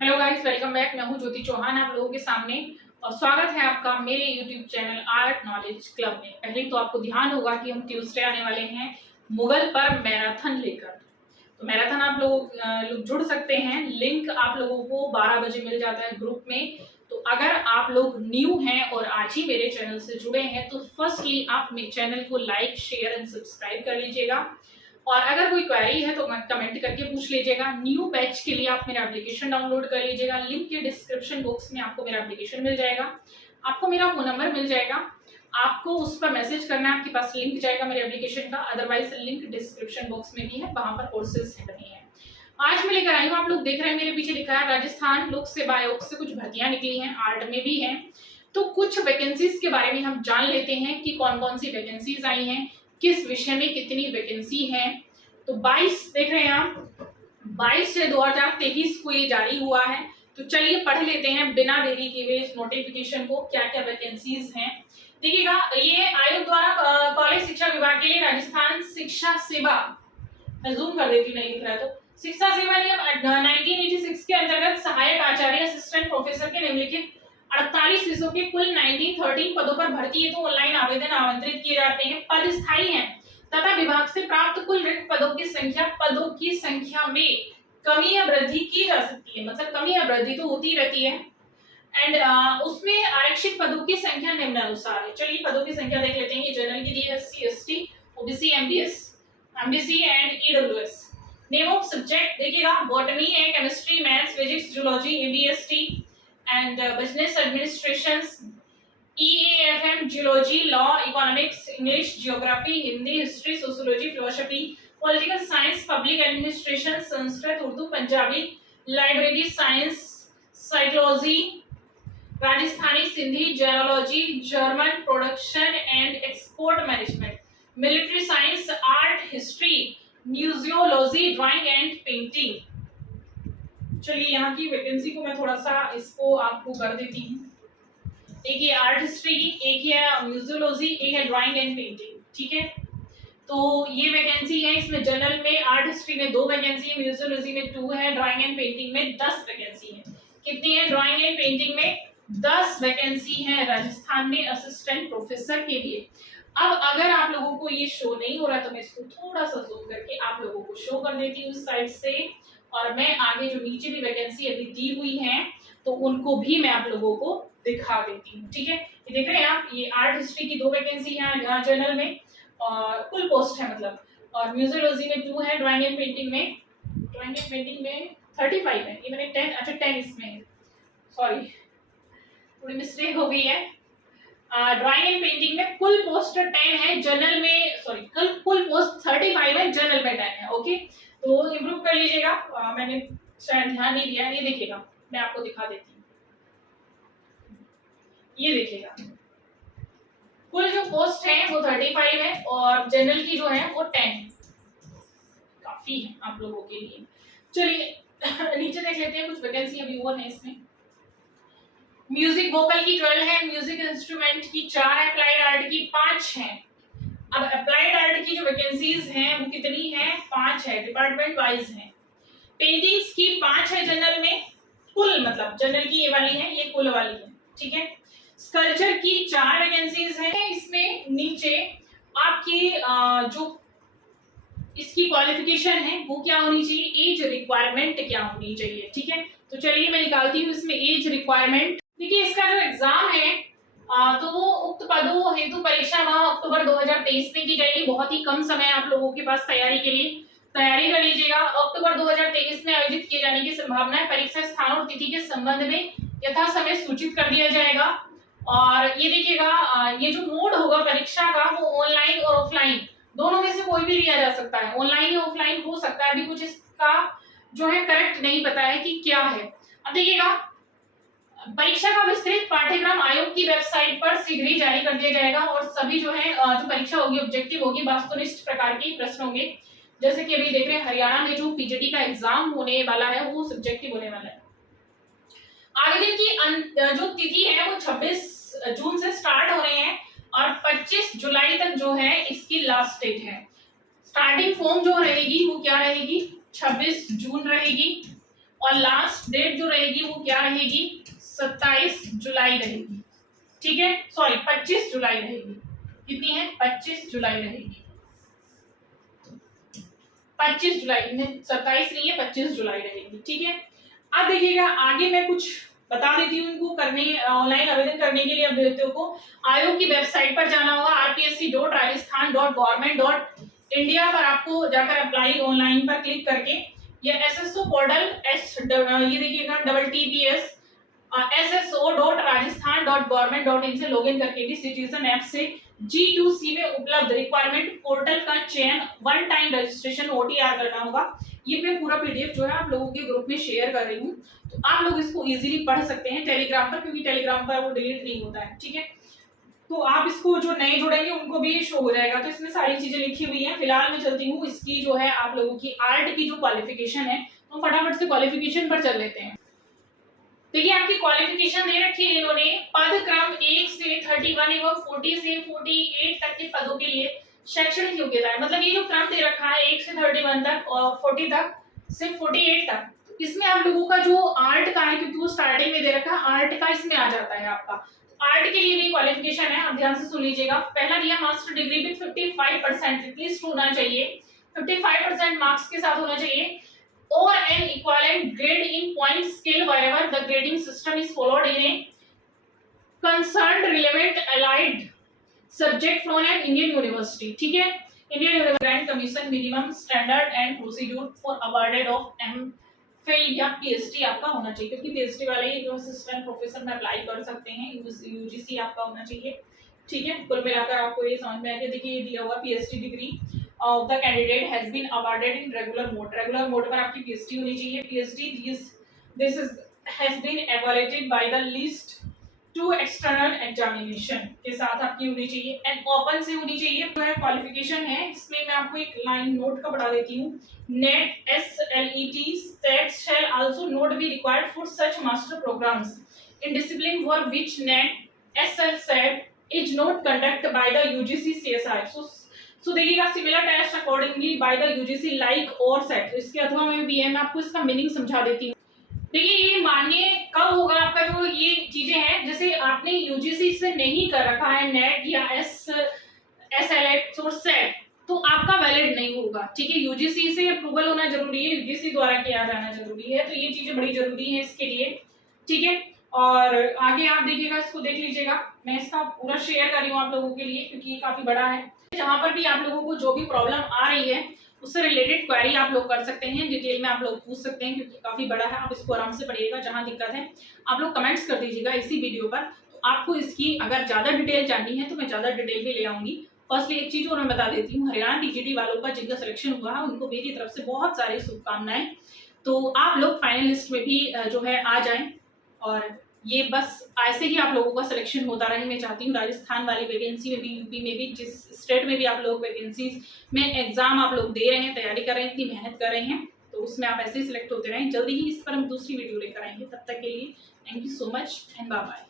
Hello guys, welcome back. मैं हूं ज्योति चौहान आप लोगों के सामने और स्वागत है आपका मेरे YouTube channel art knowledge club में। पहले तो आपको ध्यान होगा कि हम ट्यूसडे आने वाले हैं मुगल पर मैराथन लेकर। तो मैराथन आप लोग जुड़ सकते हैं। लिंक आप लोगों को 12 बजे मिल जाता है ग्रुप में। तो अगर आप लोग न्यू हैं और आज ही मेरे चैनल से जुड़े हैं तो फर्स्टली आप मेरे चैनल को लाइक, शेयर एंड सब्सक्राइब कर लीजिएगा। और अगर कोई क्वेरी है तो कमेंट करके पूछ लीजिएगा। न्यू बैच के लिए आप मेरा एप्लीकेशन डाउनलोड कर लीजिएगा। लिंक के डिस्क्रिप्शन बॉक्स में आपको मेरा एप्लीकेशन मिल जाएगा। आपको मेरा फोन नंबर मिल जाएगा। आपको उस पर मैसेज करना है, आपके पास लिंक जाएगा मेरे एप्लीकेशन का। अदरवाइज लिंक डिस्क्रिप्शन बॉक्स में भी है, वहां पर कोर्सेज बने हैं। आज मैं लेकर आई हूँ, आप लोग देख रहे हैं मेरे पीछे लिखा है राजस्थान लोक सेवा आयोग से कुछ भर्तियां निकली हैं, आर्ट में भी हैं। तो कुछ वैकेंसीज के बारे में हम जान लेते हैं कि कौन कौन सी वैकेंसीज आई हैं, किस विषय में कितनी वैकेंसी है। तो 22 देख रहे हैं आप, 22 से 2023 को ये जारी हुआ है। तो चलिए पढ़ लेते हैं बिना देरी के हुए इस नोटिफिकेशन को, क्या क्या वैकेंसीज हैं। देखिएगा, ये आयोग द्वारा कॉलेज शिक्षा विभाग के लिए राजस्थान शिक्षा सेवा, मैं जूम कर देती हूँ नहीं दिख रहा है तो, शिक्षा सेवा नियम 1986 के अंतर्गत सहायक आचार्य, असिस्टेंट प्रोफेसर के निम्नलिखित 48 विषयों के कुल 1913 पदों पर भर्ती हेतु ऑनलाइन आवेदन आमंत्रित किए जाते हैं। पद स्थायी हैं तथा विभाग से प्राप्त कुल रिक्त पदों की संख्या में कमी या वृद्धि की जा सकती है। मतलब कमी या वृद्धि तो होती रहती है। एंड उसमें आरक्षित पदों की संख्या निम्नानुसार है। चलिए पदों की संख्या देख लेते हैं। ये जनरल के लिए SC, ST, OBC, MDS, MDC and EWS. Name of subject देखिएगा, बॉटनी है, chemistry, maths, physics, zoology, ABST and business administration, EAFM, geology, law, economics, English, geography, Hindi, history, sociology, philosophy, political science, public administration, Sanskrit, Urdu, Punjabi, library science, psychology, Rajasthani, Sindhi, gerontology, German, production and export management, military science, art, history, museology, drawing and painting. चलिए यहाँ की vacancy को मैं थोड़ा सा इसको आपको कर देती हूँ। एक ये आर्ट हिस्ट्री की, एक है म्यूजियोलॉजी, एक है ड्राइंग एंड पेंटिंग। ठीक है, तो ये वैकेंसी है। इसमें जनरल में आर्ट हिस्ट्री में 2 वैकेंसी है, म्यूजियोलॉजी में 2 है, ड्राइंग एंड पेंटिंग में 10 वैकेंसी है। कितनी है? ड्राइंग एंड पेंटिंग में 10 वैकेंसी है राजस्थान में असिस्टेंट प्रोफेसर के लिए। अब अगर आप लोगों को ये शो नहीं हो रहा तो मैं इसको थोड़ा सा जूम करके आप लोगों को शो कर देती हूँ इस साइड से। और मैं आगे जो नीचे भी वैकेंसी अभी दी हुई है तो उनको भी मैं आप लोगों को दिखा देती हूँ। ठीक है, ये देख रहे हैं आप, ये आर्ट हिस्ट्री की 2 वैकेंसी है जनरल में और कुल पोस्ट है मतलब, और म्यूजियोलॉजी में 2 है, ड्राइंग एंड पेंटिंग में 35 है। ये मैंने 10, अच्छा 10 इसमें है, सॉरी थोड़ी मिस्टेक हो गई है। ड्राइंग एंड पेंटिंग में कुल पोस्ट 10 है, जनरल में सॉरी कुल पोस्ट 35 है, जनरल में 10 है। ओके, तो इम्प्रूव कर लीजिएगा। मैंने शायद ध्यान नहीं दिया। ये देखिएगा, मैं आपको दिखा देती हूँ। ये देखिएगा, कुल जो पोस्ट है वो 35 है और जनरल की जो है वो 10, काफी है आप लोगों के लिए। चलिए नीचे देख लेते हैं, कुछ वैकेंसी अभी और है इसमें। म्यूजिक वोकल की 12 है, म्यूजिक इंस्ट्रूमेंट की 4 है, अप्लाइड आर्ट की 5 है। अब अप्लाइड आर्ट की जो वैकेंसीज हैं वो कितनी है? 5 है, डिपार्टमेंट वाइज है। पेंटिंग्स की 5 है जनरल में, कुल मतलब जनरल की ये वाली है, ये कुल वाली है। ठीक है, स्कल्पचर की 4 वैकेंसीज हैं। इसमें नीचे आपकी जो इसकी क्वालिफिकेशन है वो क्या होनी चाहिए, एज रिक्वायरमेंट क्या होनी चाहिए। ठीक है, तो चलिए मैं निकालती हूँ इसमें एज रिक्वायरमेंट। देखिए इसका जो एग्जाम है तो वो उक्त पदों हेतु परीक्षा वह अक्टूबर 2023 में की जाएगी। बहुत ही कम समय आप लोगों के पास तैयारी के लिए, तैयारी कर लीजिएगा। अक्टूबर 2023 में आयोजित किए जाने की संभावना है। परीक्षा स्थान और तिथि के संबंध में यथा समय सूचित कर दिया जाएगा। और ये देखिएगा, ये जो मोड होगा परीक्षा का वो ऑनलाइन और ऑफलाइन दोनों में से कोई भी लिया जा सकता है। ऑनलाइन या ऑफलाइन हो सकता है, अभी कुछ इसका जो है करेक्ट नहीं पता है कि क्या है। अब देखिएगा, परीक्षा का विस्तृत पाठ्यक्रम आयोग की वेबसाइट पर शीघ्र ही जारी कर दिया जाएगा। और सभी जो है जो परीक्षा होगी ऑब्जेक्टिव होगी, वस्तुनिष्ठ प्रकार के प्रश्न होंगे। जैसे कि अभी देख रहे हैं हरियाणा में जो पीजीटी का एग्जाम होने वाला है वो सब्जेक्टिव होने वाला है। आवेदन की जो तिथि है वो 26 जून से स्टार्ट हो रहे हैं और 25 जुलाई तक जो है इसकी लास्ट डेट है। स्टार्टिंग फॉर्म जो रहेगी वो क्या रहेगी? 26 जून रहेगी और लास्ट डेट जो रहेगी वो क्या रहेगी, 27 जुलाई रहेगी। ठीक है, सॉरी 25 जुलाई रहेगी। कितनी है, 25 जुलाई रहेगी। 25 जुलाई, 27 नहीं है, 25 जुलाई रहेगी। ठीक है, अब देखिएगा आगे मैं कुछ बता देती हूँ इनको करने, ऑनलाइन आवेदन करने के लिए अभ्यर्थियों को आयोग की वेबसाइट पर जाना होगा, rpsc.rajasthan.government.india पर आपको जाकर अप्लाई ऑनलाइन पर क्लिक करके, या एसएसओ पोर्टल ये देखिएगा TTPS sso.rajasthan.government.in से लॉगिन करके भी सिटीजन ऐप से G2C में उपलब्ध रिक्वायरमेंट पोर्टल का चयन, वन टाइम रजिस्ट्रेशन OTR करना होगा। ये मैं पूरा PDF जो है आप लोगों के ग्रुप में शेयर कर रही हूँ, तो आप लोग इसको इजीली पढ़ सकते हैं टेलीग्राम पर, क्योंकि टेलीग्राम पर वो डिलीट नहीं होता है। ठीक है, तो आप इसको जो नए जुड़ेंगे उनको भी शो हो जाएगा। तो इसमें सारी चीजें लिखी हुई हैं। फिलहाल मैं चलती हूँ इसकी जो है आप लोगों की आर्ट की जो क्वालिफिकेशन है, तो फटाफट से क्वालिफिकेशन पर चल लेते हैं। देखिए आपकी क्वालिफिकेशन दे रखी है इन्होंने, पद क्रम 1 से 31 एवं 40 से 48 तक के पदों के लिए शैक्षणिक योग्यता है। मतलब ये जो क्रम दे रखा है 1 से 31 तक और 40 तक से 48 तक, तो इसमें आप लोगों का जो आर्ट का है, क्योंकि वो स्टार्टिंग में दे रखा है, आर्ट का इसमें आ जाता है आपका। आर्ट के लिए भी क्वालिफिकेशन है, आप ध्यान से सुन लीजिएगा। पहला दिया मास्टर डिग्री विद 55% एटलीस्ट होना चाहिए, 55% मार्क्स के साथ होना चाहिए, or an equivalent grade in point scale wherever the grading system is followed in a concerned relevant allied subject from an Indian university। ठीक है, Indian University Grant Commission minimum standard and procedure for awarded of MPhil या PhD आपका होना चाहिए, क्योंकि PhD वाले जो assistant professor में अप्लाई कर सकते हैं, UGC आपका होना चाहिए। ठीक है, कुल मिलाकर आपको ये समझ में आ गया। देखिए ये दिया हुआ PhD degree of the candidate has been awarded in regular mode। regular mode पर आपकी PhD होनी चाहिए। PhD this is has been evaluated by the least two external examination के साथ आपकी होनी चाहिए, and open से होनी चाहिए। जो है क्वालिफिकेशन है, इसमें मैं आपको एक लाइन नोट का पढ़ा देती हूँ। NET SLET stats shall also not be required for such master programs in discipline for which NET SLSAT is not conducted by the UGC CSI। So देखिएगा similar test accordingly by the UGC like और set, इसके अथवा में भी है। मैं आपको इसका मीनिंग समझा देती हूँ। देखिए ये मान्य कब होगा आपका, जो ये चीजें हैं, जैसे आपने यूजीसी से नहीं कर रखा है नेट या SLET और सेट, तो आपका वैलिड नहीं होगा। ठीक है, यूजीसी से अप्रूवल होना जरूरी है, यूजीसी द्वारा किया जाना जरूरी है, तो ये चीजें बड़ी जरूरी है इसके लिए। ठीक है, और आगे आप देखिएगा, इसको देख लीजिएगा, मैं इसका पूरा शेयर कर रही हूँ आप लोगों के लिए, क्योंकि ये काफी बड़ा है। जहाँ पर भी आप लोगों को जो भी प्रॉब्लम आ रही है उससे रिलेटेड क्वेरी आप लोग कर सकते हैं, डिटेल में आप लोग पूछ सकते हैं, क्योंकि काफी बड़ा है। आप इसको आराम से पढ़िएगा, जहाँ दिक्कत है आप लोग कमेंट्स कर दीजिएगा इसी वीडियो पर। तो आपको इसकी अगर ज्यादा डिटेल जाननी है तो मैं ज्यादा डिटेल भी ले आऊंगी। फर्स्टली एक चीज और मैं बता देती हूँ, हरियाणा TGT वालों का जिनका सिलेक्शन हुआ है उनको मेरी तरफ से बहुत सारी शुभकामनाएं। तो आप लोग फाइनल लिस्ट में भी जो है आ जाएं, और ये बस ऐसे ही आप लोगों का सिलेक्शन होता रहे। मैं चाहती हूँ राजस्थान वाली वैकेंसी में भी, यूपी में भी, जिस स्टेट में भी आप लोग वैकेंसीज में एग्जाम आप लोग दे रहे हैं, तैयारी कर रहे हैं, इतनी मेहनत कर रहे हैं, तो उसमें आप ऐसे ही सिलेक्ट होते रहें। जल्दी ही इस पर हम दूसरी वीडियो लेकर आएंगे। तब तक के लिए thank you so much and bye bye.